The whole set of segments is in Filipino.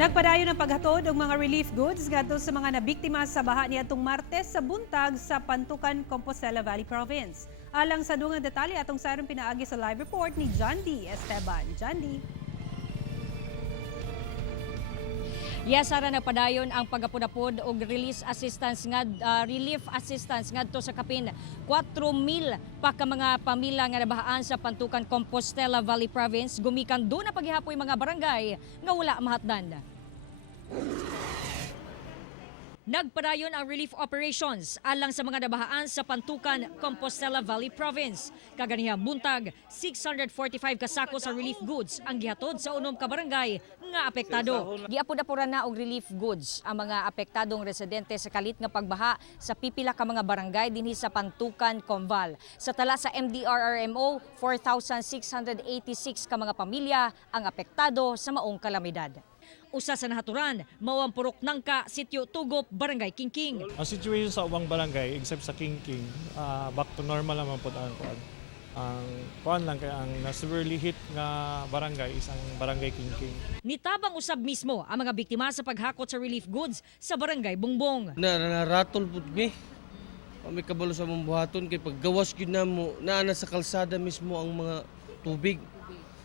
Nagpadayon ng paghatod og mga relief goods ngadto sa mga nabiktima sa baha niadtong Martes sa buntag sa Pantukan, Compostela Valley Province. Alang sa dungang detalye atong sarong pinaagi sa live report ni John D. Esteban. John D. Yes, Sara, nagpadayon ang pagapod-apod og relief assistance ngadto sa kapin 4,000 pa ka mga pamilya nga nabahaan sa Pantukan, Compostela Valley Province gumikan do na paghihapoy mga barangay nga wala mahatdan. Nagpadayon ang relief operations alang sa mga nabahaan sa Pantukan, Compostela Valley Province. Kaganihang buntag, 645 kasako sa relief goods ang gihatod sa unom ka barangay nga apektado. Giapod-apuran na og relief goods ang mga apektadong residente sa kalit nga pagbaha sa pipila ka mga barangay dinhi sa Pantukan, Combal. Sa tala sa MDRRMO, 4,686 ka mga pamilya ang apektado sa maong kalamidad. Usa sa nahaturan, mao ang Purok Nangka, Sitio Tugop, Barangay Kingking. Ang situation sa ubang barangay, except sa Kingking, back to normal naman po ang kuan. Ang kuan lang kay ang severely hit nga barangay is ang Barangay Kingking. Nitabang usab mismo ang mga biktima sa paghakot sa relief goods sa Barangay Bungbong. Naratol pud mi. Kami kabalo sa mong buhaton kay paggawas gyud namo naa sa kalsada mismo ang mga tubig.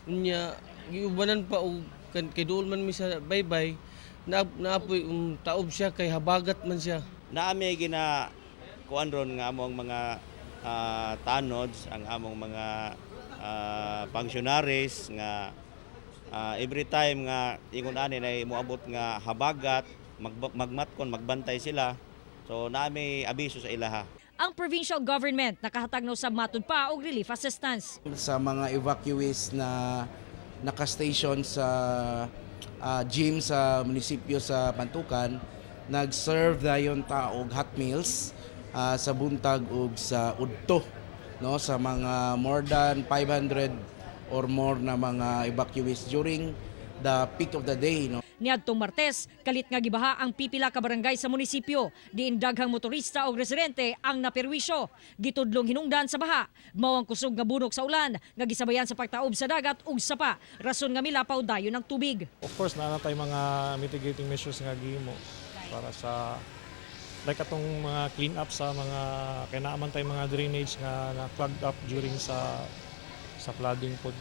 Unya giubanan pa og kay duol man mi sa baybay naapoy taob siya kay habagat man siya. Naami gina kuan ron nga among mga tanods, ang among mga functionaries nga every time nga ingon ani na moabot nga habagat, magmatkon, magbantay sila. So naami abiso sa ilaha. Ang provincial government nakahatag no sa matud pa og relief assistance. Sa mga evacuees na naka-station sa gym sa munisipyo sa Pantukan, nag-serve dayon ta og hot meals sa buntag ug sa udto, no, sa mga more than 500 or more na mga evacuees during the peak of the day, no. Niadtong Martes, kalit nga gibaha ang pipila ka barangay sa munisipyo. Diin daghang motorista o residente ang naperwisyo. Gitudlong hinungdan sa baha. Mao ang kusog nga bunok sa ulan nga gisabayan sa pagtaob sa dagat ug sapa. Rason nga milapaw dayon ng tubig. Of course, naa tay mga mitigating measures nga gihimo para sa like atong mga clean up sa mga kinaaman tay mga drainage nga na-clogged up during sa flooding pod.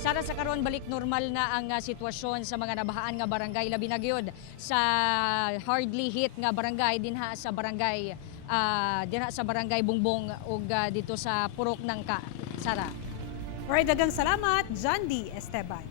Sara, sa karon balik normal na ang sitwasyon sa mga nabahaan nga barangay labi na gyud sa hardly hit nga barangay dinha sa barangay Bungbong ug dito sa Purok Nangka. Sara. Alright, daghang salamat, John D. Esteban.